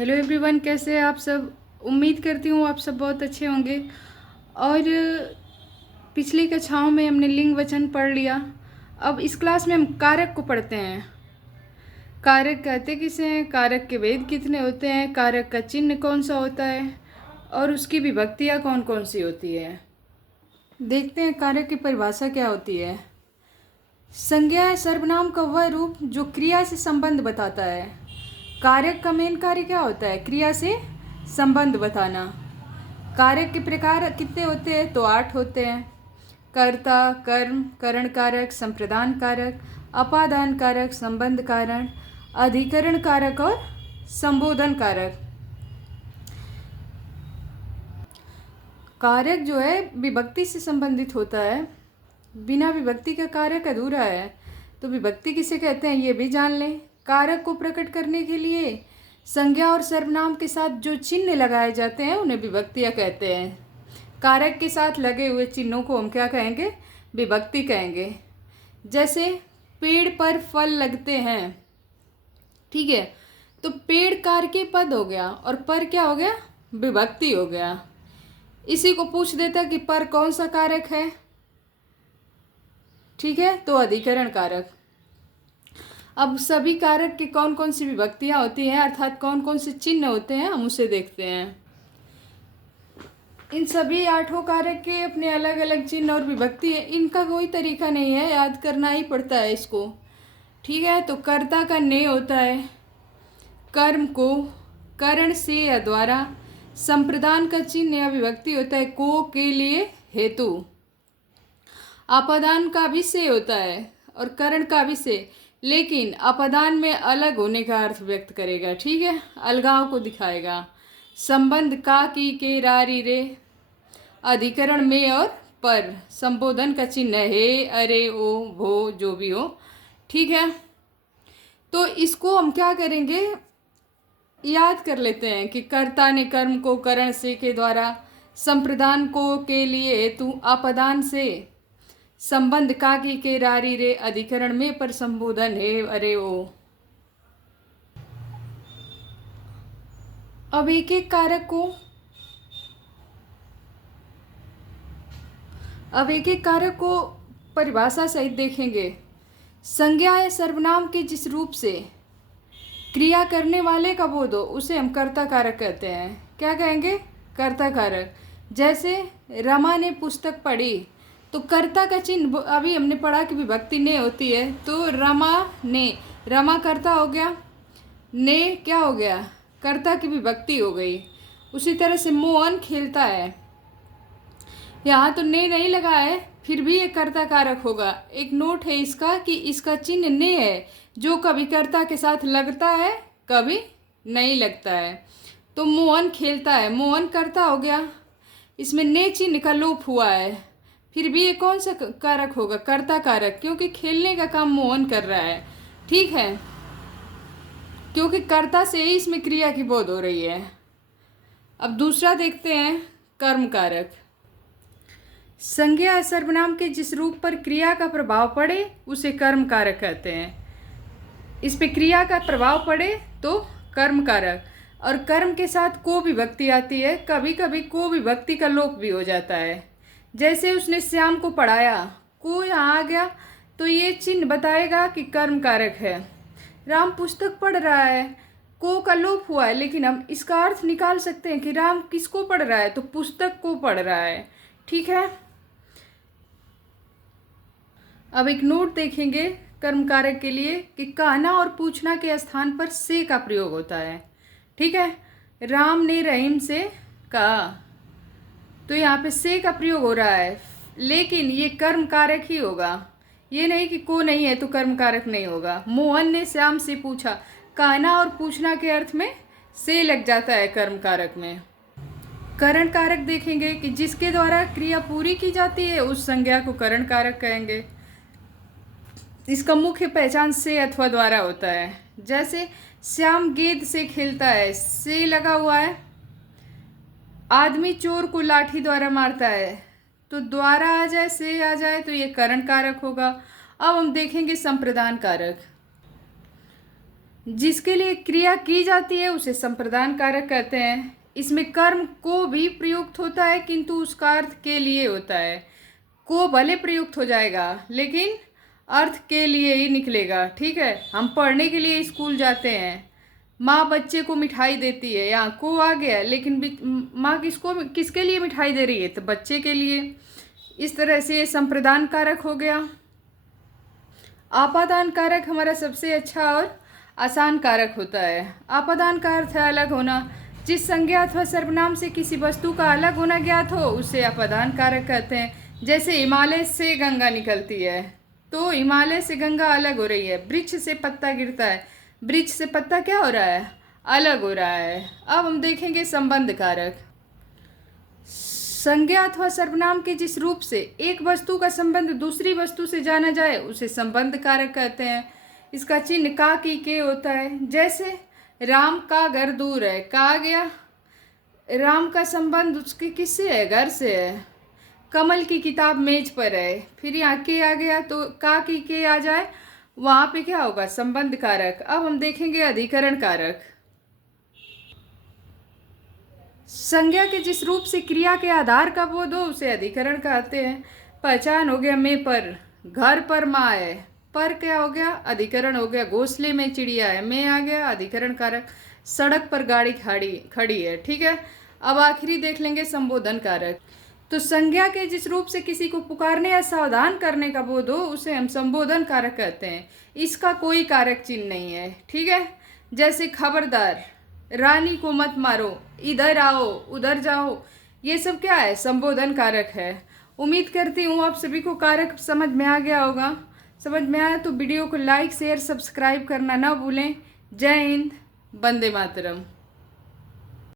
Hello everyone, कैसे हैं आप सब। उम्मीद करती हूँ आप सब बहुत अच्छे होंगे। और पिछली कक्षाओं में हमने लिंग वचन पढ़ लिया। अब इस क्लास में हम कारक को पढ़ते हैं। कारक कहते किसे हैं, कारक के भेद कितने होते हैं, कारक का चिन्ह कौन सा होता है और उसकी विभक्तियाँ कौन कौन सी होती है। देखते हैं कारक की परिभाषा क्या होती है। संज्ञा है सर्वनाम का वह रूप जो क्रिया से संबंध बताता है। कारक का मेन कार्य क्या होता है, क्रिया से संबंध बताना। कारक के प्रकार कितने होते हैं, तो 8 होते हैं। कर्ता, कर्म, करण कारक, संप्रदान कारक, अपादान कारक, संबंध कारण, अधिकरण कारक और संबोधन कारक। कारक जो है विभक्ति से संबंधित होता है। बिना विभक्ति का कारक अधूरा है। तो विभक्ति किसे कहते हैं ये भी जान लें। कारक को प्रकट करने के लिए संज्ञा और सर्वनाम के साथ जो चिन्ह लगाए जाते हैं उन्हें विभक्तियाँ कहते हैं। कारक के साथ लगे हुए चिन्हों को हम क्या कहेंगे, विभक्ति कहेंगे। जैसे पेड़ पर फल लगते हैं, ठीक है, तो पेड़ कार के पद हो गया और पर क्या हो गया, विभक्ति हो गया। इसी को पूछ देता कि पर कौन सा कारक है, ठीक है, तो अधिकरण कारक। अब सभी कारक की कौन कौन सी विभक्तियां होती हैं, अर्थात कौन कौन से चिन्ह होते हैं, हम उसे देखते हैं। इन सभी 8 कारक के अपने अलग अलग चिन्ह और विभक्ति है। इनका कोई तरीका नहीं है, याद करना ही पड़ता है इसको, ठीक है। तो कर्ता का ने होता है, कर्म को करण से या द्वारा, संप्रदान का चिन्ह या विभक्ति होता है को के लिए हेतु, अपादान का भी से होता है और करण का भी से, लेकिन अपादान में अलग होने का अर्थ व्यक्त करेगा, ठीक है, अलगाव को दिखाएगा। संबंध का की के रा री रे, अधिकरण में और पर, संबोधन का चिन्ह है अरे ओ भो जो भी हो, ठीक है। तो इसको हम क्या करेंगे, याद कर लेते हैं कि कर्ता ने कर्म को करण से के द्वारा, संप्रदान को के लिए हेतु, अपादान से, संबंध का की के रारी रे, अधिकरण में पर, संबोधन है अरे ओ। अब एक एक कारक को परिभाषा सहित देखेंगे। संज्ञा या सर्वनाम के जिस रूप से क्रिया करने वाले का बोध हो उसे हम कर्ता कारक कहते हैं। क्या कहेंगे, कर्ता कारक। जैसे रमा ने पुस्तक पढ़ी, तो कर्ता का चिन्ह अभी हमने पढ़ा कि विभक्ति ने होती है, तो रमा ने, रमा कर्ता हो गया, ने क्या हो गया, कर्ता की विभक्ति हो गई। उसी तरह से मोहन खेलता है, यहाँ तो ने नहीं लगा है, फिर भी ये कर्ता कारक होगा। एक नोट है इसका कि इसका चिन्ह ने है, जो कभी कर्ता के साथ लगता है कभी नहीं लगता है। तो मोहन खेलता है, मोहन कर्ता हो गया, इसमें ने चिन्ह का लोप हुआ है, फिर भी ये कौन सा कारक होगा, कर्ता कारक, क्योंकि खेलने का काम मोहन कर रहा है, ठीक है, क्योंकि कर्ता से ही इसमें क्रिया की बोध हो रही है। अब दूसरा देखते हैं, कर्म कारक। संज्ञा या सर्वनाम के जिस रूप पर क्रिया का प्रभाव पड़े उसे कर्म कारक कहते हैं। इस पे क्रिया का प्रभाव पड़े तो कर्म कारक। और कर्म के साथ को विभक्ति आती है, कभी कभी को विभक्ति का लोप भी हो जाता है। जैसे उसने श्याम को पढ़ाया, को यहाँ आ गया तो ये चिन्ह बताएगा कि कर्म कारक है। राम पुस्तक पढ़ रहा है, को का लोप हुआ है, लेकिन हम इसका अर्थ निकाल सकते हैं कि राम किसको पढ़ रहा है, तो पुस्तक को पढ़ रहा है, ठीक है। अब एक नोट देखेंगे कर्म कारक के लिए कि कहना और पूछना के स्थान पर से का प्रयोग होता है, ठीक है। राम ने रहीम से कहा, तो यहाँ पे से का प्रयोग हो रहा है, लेकिन ये कर्म कारक ही होगा, ये नहीं कि को नहीं है तो कर्म कारक नहीं होगा। मोहन ने श्याम से पूछा, कहना और पूछना के अर्थ में से लग जाता है कर्म कारक में। करण कारक देखेंगे कि जिसके द्वारा क्रिया पूरी की जाती है उस संज्ञा को करण कारक कहेंगे। इसका मुख्य पहचान से अथवा द्वारा होता है। जैसे श्याम गेंद से खेलता है, से लगा हुआ है। आदमी चोर को लाठी द्वारा मारता है, तो द्वारा आ जाए, से आ जाए तो ये करण कारक होगा। अब हम देखेंगे संप्रदान कारक। जिसके लिए क्रिया की जाती है उसे संप्रदान कारक कहते हैं। इसमें कर्म को भी प्रयुक्त होता है किंतु उसका अर्थ के लिए होता है। को भले प्रयुक्त हो जाएगा लेकिन अर्थ के लिए ही निकलेगा। ठीक है, हम पढ़ने के लिए स्कूल जाते हैं, माँ बच्चे को मिठाई देती है, यहाँ को आ गया लेकिन माँ किसके लिए मिठाई दे रही है, तो बच्चे के लिए। इस तरह से ये संप्रदान कारक हो गया। आपादान कारक हमारा सबसे अच्छा और आसान कारक होता है। आपादान का अर्थ है अलग होना। जिस संज्ञा अथवा सर्वनाम से किसी वस्तु का अलग होना ज्ञात हो उसे आपादान कारक कहते हैं। जैसे हिमालय से गंगा निकलती है तो हिमालय से गंगा अलग हो रही है। वृक्ष से पत्ता गिरता है, वृक्ष से पत्ता क्या हो रहा है, अलग हो रहा है। अब हम देखेंगे संबंध कारक। संज्ञा अथवा सर्वनाम के जिस रूप से एक वस्तु का संबंध दूसरी वस्तु से जाना जाए उसे संबंध कारक कहते हैं। इसका चिन्ह का की के होता है। जैसे राम का घर दूर है, का आ गया, राम का संबंध उसके किससे है, घर से है। कमल की किताब मेज पर है, फिर यहाँ के आ गया तो का की के आ जाए, वहाँ पे क्या होगा, संबंध कारक। अब हम देखेंगे अधिकरण कारक। संज्ञा के जिस रूप से क्रिया के आधार का बोध हो उसे अधिकरण कहते हैं। पहचान हो गया मैं पर, घर पर माँ है, पर क्या हो गया, अधिकरण हो गया। घोंसले में चिड़िया है, मैं आ गया, अधिकरण कारक। सड़क पर गाड़ी खड़ी है। ठीक है, अब आखिरी देख लेंगे संबोधन कारक। तो संज्ञा के जिस रूप से किसी को पुकारने या सावधान करने का बोध हो उसे हम संबोधन कारक कहते हैं। इसका कोई कारक चिन्ह नहीं है। ठीक है, जैसे खबरदार, रानी को मत मारो, इधर आओ, उधर जाओ, ये सब क्या है, संबोधन कारक है। उम्मीद करती हूँ आप सभी को कारक समझ में आ गया होगा। समझ में आया तो वीडियो को लाइक शेयर सब्सक्राइब करना ना भूलें। जय हिंद, वंदे मातरम।